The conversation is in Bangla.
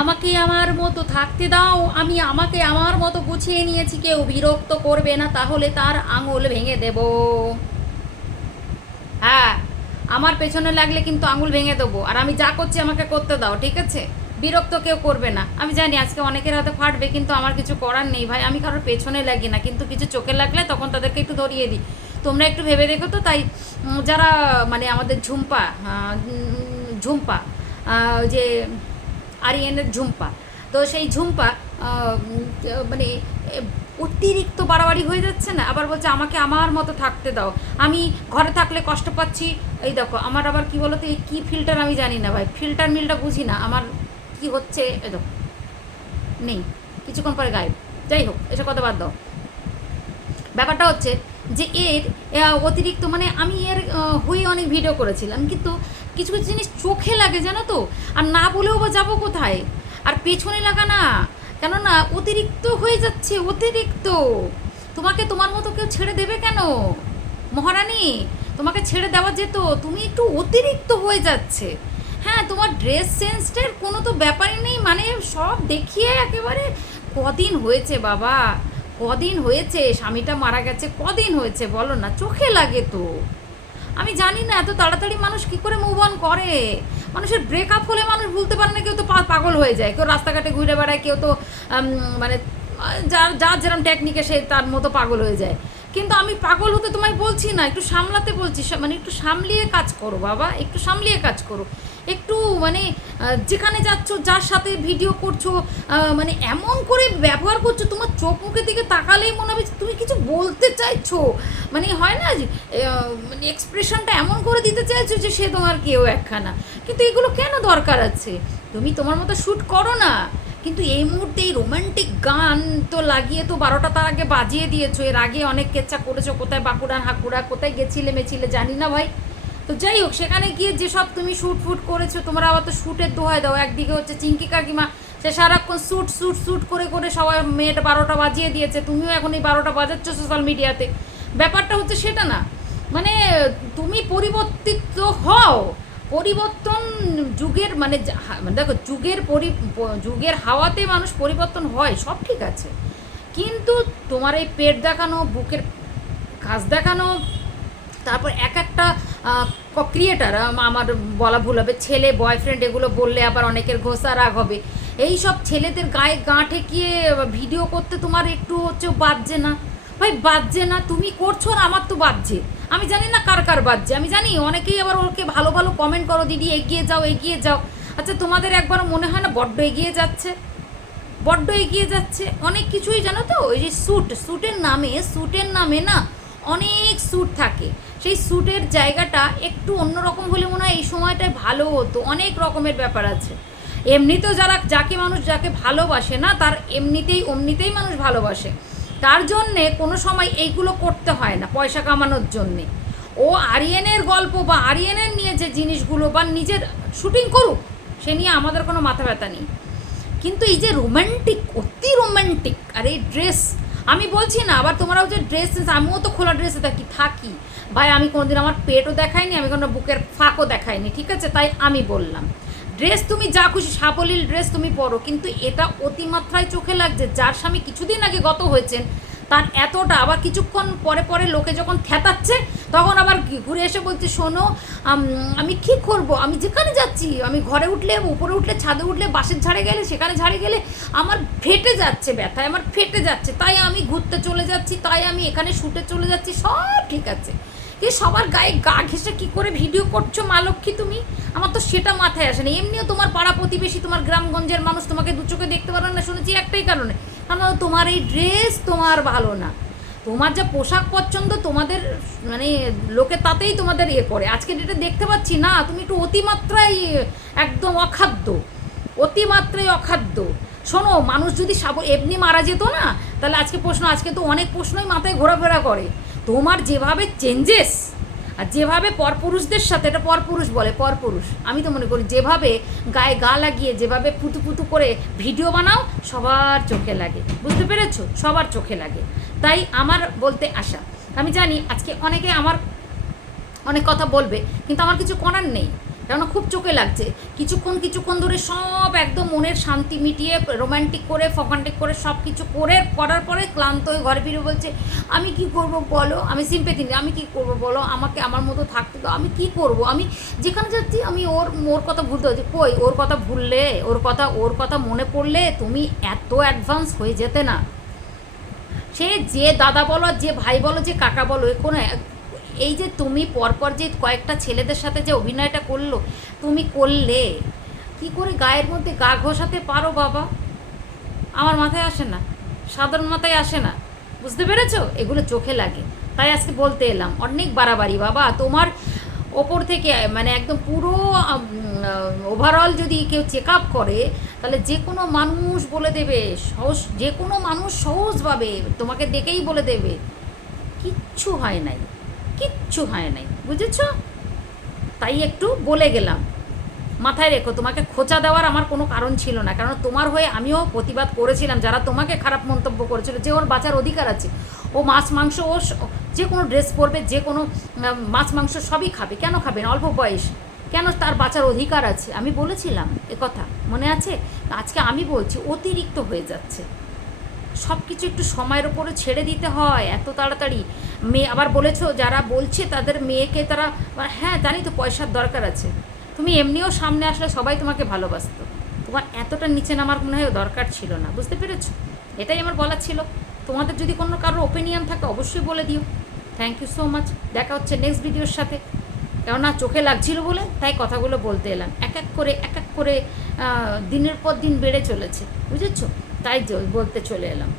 আমাকে আমার মতো থাকতে দাও, আমি আমাকে আমার মতো গুছিয়ে নিয়েছি, কেউ বিরক্ত করবে না, তাহলে তার আঙুল ভেঙে দেব। হ্যাঁ, আমার পেছনে লাগলে কিন্তু আঙুল ভেঙে দেবো, আর আমি যা করছি আমাকে করতে দাও, ঠিক আছে? বিরক্ত কেউ করবে না। আমি জানি আজকে অনেকের হাতে ফাটবে, কিন্তু আমার কিছু করার নেই ভাই, আমি কারোর পেছনে লাগি না, কিন্তু কিছু চোখে লাগলে তখন তাদেরকে একটু ধরিয়ে দিই। তোমরা একটু ভেবে দেখো তো। তাই যারা মানে আমাদের ঝুম্পা, ঝুম্পা, ওই যে আরিয়ানের ঝুম্পা, তো সেই ঝুম্পা মানে অতিরিক্ত বাড়াবাড়ি হয়ে যাচ্ছে না, আবার বলছে আমাকে আমার মতো থাকতে দাও, আমি ঘরে থাকলে কষ্ট পাচ্ছি। এই দেখো আমার আবার কি বলো তো, এই কী ফিল্টার আমি জানি না ভাই, ফিল্টার মিলটা বুঝি না আমার কি হচ্ছে। এই দেখো নেই, কিছুক্ষণ পরে গায়েব। যাই হোক, এসব কথা বাদ দাও। ব্যাপারটা হচ্ছে যে এর অতিরিক্ত মানে আমি এর হয়ে অনেক ভিডিও করেছিলাম, কিন্তু কিছু কিছু জিনিস চোখে লাগে জানো তো, আর না বলেও বা যাবো কোথায়, আর পেছনে লাগা না, কেননা অতিরিক্ত হয়ে যাচ্ছে, অতিরিক্ত। তোমাকে তোমার মতো কেউ ছেড়ে দেবে কেন মহারানী? তোমাকে ছেড়ে দেওয়া যেত, তুমি একটু অতিরিক্ত হয়ে যাচ্ছে। হ্যাঁ, তোমার ড্রেস সেন্সটার কোনো তো ব্যাপারই নেই, মানে সব দেখিয়ে একেবারে। কদিন হয়েছে বাবা, কদিন হয়েছে স্বামীটা মারা গেছে, কদিন হয়েছে বলো না, চোখে লাগে তো। আমি জানি না এত তাড়াতাড়ি মানুষ কি করে মুভ অন করে। মানুষের ব্রেকআপ হলে মানুষ ভুলতে পারে না, কেউ তো পাগল হয়ে যায়, কেউ রাস্তাঘাটে ঘুরে বেড়ায়, কেউ তো মানে যার যার যেরকম টেকনিকে সে তার মতো পাগল হয়ে যায়। কিন্তু আমি পাগল হতে তোমায় বলছি না, একটু সামলাতে বলছি, মানে একটু সামলিয়ে কাজ করো বাবা, একটু সামলিয়ে কাজ করো। একটু মানে যেখানে যাচ্ছ, যার সাথে ভিডিও করছো, মানে এমন করে ব্যবহার করছো, তোমার চোখ মুখের দিকে তাকালেই মনে হবে তুমি কিছু বলতে চাইছো, মানে হয় না মানে এক্সপ্রেশনটা এমন করে দিতে চাইছো যে সে তোমার কেউ একখানা। কিন্তু এগুলো কেন দরকার আছে? তুমি তোমার মতো শ্যুট করো না। কিন্তু এই মুহূর্তে এই রোম্যান্টিক গান তো লাগিয়ে তো 12টা তার আগে বাজিয়ে দিয়েছো, এর আগে অনেক কেচ্ছা করেছো, কোথায় বাঁকুড়া হাঁকুড়া, কোথায় গেছিলে মেছিলে জানি না ভাই। তো যাই হোক, সেখানে গিয়ে যেসব তুমি শ্যুট ফুট করেছো, তোমরা আবার তো শ্যুটের দোহাই দাও। একদিকে হচ্ছে চিঙ্কি কাকিমা, সে সারাক্ষণ শ্যুট শ্যুট শ্যুট করে করে সবাই মেয়েটা 12টা বাজিয়ে দিয়েছে, তুমিও এখন এই 12টা বাজাচ্ছ সোশ্যাল মিডিয়াতে। ব্যাপারটা হচ্ছে সেটা না, মানে তুমি পরিবর্তিত হও, পরিবর্তন যুগের মানে দেখো যুগের হাওয়াতে মানুষ পরিবর্তন হয়, সব ঠিক আছে, কিন্তু তোমার এই পেট দেখানো, বুকের কাজ দেখানো, তারপর এক একটা ক্রিয়েটার, আমার বলা ভুল হবে, ছেলে বয়ফ্রেন্ড এগুলো বললে আবার অনেকের ঘোষা রাগ হবে, এই সব ছেলেদের গায়ে গা ঠেকিয়ে ভিডিও করতে তোমার একটু হচ্ছে বাজছে না ভাই? বাজছে না, তুমি করছো আর আমার তো বাজছে। আমি জানি না কার কার বাজছে, আমি জানি অনেকেই আবার ওকে ভালো ভালো কমেন্ট করো, দিদি এগিয়ে যাও এগিয়ে যাও। আচ্ছা, তোমাদের একবার মনে হয় না বড্ড এগিয়ে যাচ্ছে, বড্ড এগিয়ে যাচ্ছে অনেক কিছুই, জানো তো? ওই যে স্যুটের নামে না অনেক স্যুট থাকে, সেই স্যুটের জায়গাটা একটু অন্যরকম হলে মনে হয় এই সময়টায় ভালো হতো, অনেক রকমের ব্যাপার আছে। এমনিতেও যাকে ভালোবাসে না, তার অমনিতেই মানুষ ভালোবাসে, তার জন্যে কোনো সময় এইগুলো করতে হয় না পয়সা কামানোর জন্যে। ও আরিয়ানের গল্প বা আরিয়ানের নিয়ে যে জিনিসগুলো বা নিজের শুটিং করুক, সে নিয়ে আমাদের কোনো মাথা ব্যথা নেই। কিন্তু এই যে রোম্যান্টিক, অতি রোম্যান্টিক, আর এই ড্রেস, আমি বলছি না আবার তোমরাও যে ড্রেস, আমিও তো খোলা ড্রেসে থাকি ভাই, আমি কোনোদিন আমার পেটও দেখাইনি, আমি কোনো বুকের ফাঁকও দেখাইনি, ঠিক আছে? তাই আমি বললাম, ড্রেস তুমি যা খুশি সাবলীল ড্রেস তুমি পরো, কিন্তু এটা অতিমাত্রায় চোখে লাগছে। যার স্বামী কিছুদিন আগে গত হয়েছেন, তার এতটা, আবার কিছুক্ষণ পরে পরে লোকে যখন থ্যাতাচ্ছে, তখন আবার ঘুরে এসে বলছে শোনো, আমি কী করব, আমি যেখানে যাচ্ছি, আমি ঘরে উঠলে, উপরে উঠলে, ছাদে উঠলে, বাসের ঝাড়ে গেলে, সেখানে ঝাড়ে গেলে আমার ফেটে যাচ্ছে ব্যথায়, আমার ফেটে যাচ্ছে, তাই আমি ঘুরতে চলে যাচ্ছি, তাই আমি এখানে শুটে চলে যাচ্ছি, সব ঠিক আছে। কি সবার গায়ে গা ঘেঁষে কী করে ভিডিও করছো মা লক্ষ্মী তুমি? আমার তো সেটা মাথায় আসে না। এমনিও তোমার পাড়া প্রতিবেশী, তোমার গ্রামগঞ্জের মানুষ তোমাকে দু চোখে দেখতে পারে না, শুনেছি একটাই কারণে, কারণ তোমার এই ড্রেস তোমার ভালো না, তোমার যা পোশাক পছন্দ, তোমাদের মানে লোকে তাতেই তোমাদের ইয়ে করে। আজকে যেটা দেখতে পাচ্ছি না, তুমি একটু অতিমাত্রায় একদম অখাদ্য, অতিমাত্রায় অখাদ্য। শোনো, মানুষ যদি এমনি মারা যেত না, তাহলে আজকে তো অনেক প্রশ্নই মাথায় ঘোরাফেরা করে। তোমার যেভাবে চেঞ্জেস, আর যেভাবে পরপুরুষদের সাথে, এটা পরপুরুষ বলে, পরপুরুষ আমি তো মনে করি, যেভাবে গায়ে গা লাগিয়ে, যেভাবে পুতু পুতু করে ভিডিও বানাও, সবার চোখে লাগে, বুঝতে পেরেছো? সবার চোখে লাগে। তাই আমার বলতে আসা, আমি জানি আজকে অনেকে আমার অনেক কথা বলবে, কিন্তু আমার কিছু করার নেই, কেননা খুব চোখে লাগছে। কিছুক্ষণ ধরে সব একদম মনের শান্তি মিটিয়ে রোম্যান্টিক করে ফোকান্টিক করে সব কিছু করার পরে ক্লান্ত হয়ে ঘরে ফিরে বলছে আমি কি করব বলো। আমি সিম্পেথি নিই, আমি কি করব বলো, আমাকে আমার মতো থাকতে দাও, আমি কি করব, আমি যেখানে যাচ্ছি আমি ওর কথা ভুলতে হচ্ছে। কই ওর কথা ভুললে, ওর কথা মনে পড়লে তুমি এত অ্যাডভান্স হয়ে যেতে না। সে যে দাদা বলো, যে ভাই বলো, যে কাকা বলো, কোনো এই যে তুমি পরপর যে কয়েকটা ছেলেদের সাথে যে অভিনয়টা তুমি করলে, কি করে গায়ের মধ্যে গা ঘষাতে পারো বাবা? আমার মাথায় আসে না, সাধারণ মাথায় আসে না, বুঝতে পেরেছো? এগুলো চোখে লাগে, তাই আজকে বলতে এলাম। অনেক বাড়াবাড়ি বাবা তোমার ওপর থেকে, মানে একদম পুরো ওভারঅল যদি কেউ চেক আপ করে তাহলে যে কোনো মানুষ বলে দেবে, যে কোনো মানুষ সহজভাবে তোমাকে দেখেই বলে দেবে কিচ্ছু হয় নাই, কিচ্ছু হয় নাই, বুঝেছ? তাই একটু বলে গেলাম, মাথায় রেখো। তোমাকে খোঁচা দেওয়ার আমার কোনো কারণ ছিল না, কারণ তোমার হয়ে আমিও প্রতিবাদ করেছিলাম। যারা তোমাকে খারাপ মন্তব্য করেছিল, যে ওর বাঁচার অধিকার আছে, ও মাছ মাংস, ও যে কোনো ড্রেস পরবে, যে কোনো মাছ মাংস সবই খাবে, কেন খাবে না? অল্প বয়স, কেন? তার বাঁচার অধিকার আছে, আমি বলেছিলাম কথা মনে আছে? আজকে আমি বলছি অতিরিক্ত হয়ে যাচ্ছে সব কিছু, একটু সময়ের ওপরে ছেড়ে দিতে হয় এত তাড়াতাড়ি। মেয়ে আবার বলেছো যারা বলছে তাদের মেয়েকে তারা, হ্যাঁ জানি তো পয়সার দরকার আছে, তুমি এমনিও সামনে আসলে সবাই তোমাকে ভালোবাসতো, তোমার এতটা নিচে নামার মনে হয় দরকার ছিল না, বুঝতে পেরেছো? এটাই আমার বলার ছিল। তোমাদের যদি কোনো কারোর ওপিনিয়ন থাকে অবশ্যই বলে দিও। থ্যাংক ইউ সো মাচ, দেখা হচ্ছে নেক্সট ভিডিওর সাথে। কেননা চোখে লাগছিল বলে তাই কথাগুলো বলতে এলাম। এক এক করে দিনের পর দিন বেড়ে চলেছে, বুঝেছো? তাই বলতে চলে এলাম।